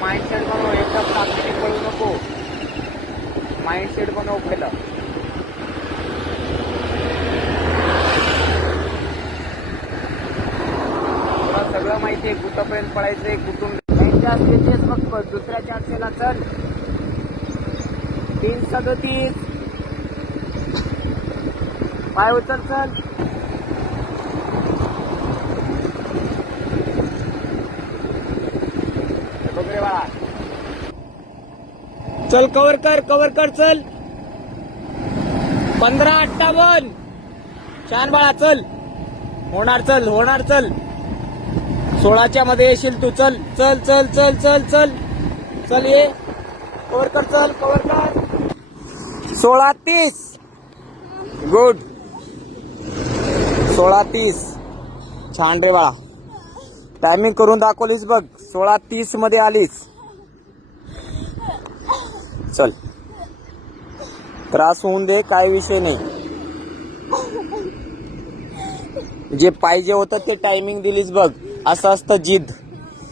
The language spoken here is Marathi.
माइंडसेट बनव एकदम ताकदीने पळू नको. माइंडसेट बनव पहिलं. तुला सगळं माहिती आहे कुठंपर्यंत पळायचं आहे कुठून? त्यांच्या स्टेजेस मग दुसऱ्या चार्सेला चल तीन सदतीस. पाय उचल चल. चल कवर कर कवर कर चल. पंधरा अठ्ठावन्न. छान बाळा चल. होणार चल होणार चल. सोळाच्या मध्ये येशील तू चल चल चल चल चल चल. चल ये. कवर कर चल कवर कर. सोळा तीस. गुड सोळा तीस. छान रे बाळा. टायमिंग करून दाखवलीस बघ. सोळा तीसमध्ये आलीस. चल. त्रास होऊन दे काय विषय नाही. जे पाहिजे होतं ते टायमिंग दिलीस बघ. असं असतं जिद